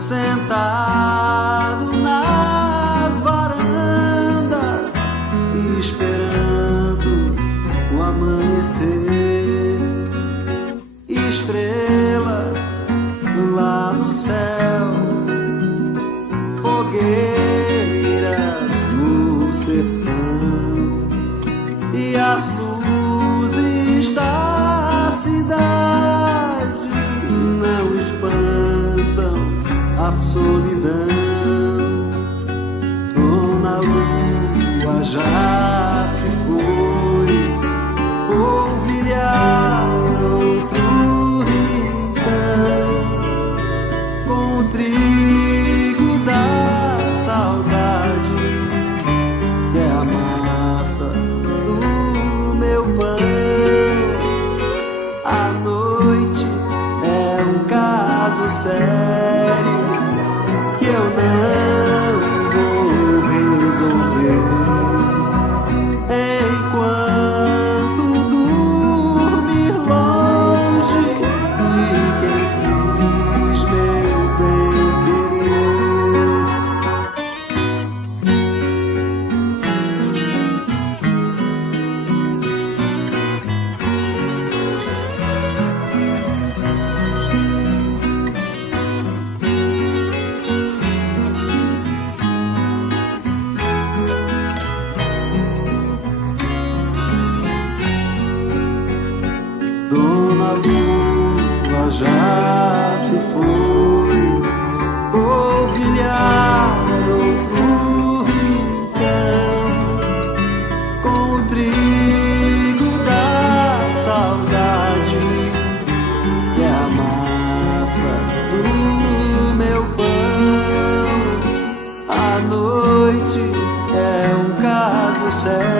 sentado nas varandas, esperando o amanhecer. Estrelas lá no céu, fogueiras no sertão, e as luzes da cidade não espantam a solidão. Dona Lua já se foi, polvilhar outro rincão, com o trigo da saudade, que é a massa do meu pão. A noite é um caso sério que eu não vou resolver enquanto dormir longe de quem fiz meu bem-querer. Dona Lua já se foi, polvilhar outro rincão, com o trigo da saudade, que é a massa do meu pão. A noite é um caso sério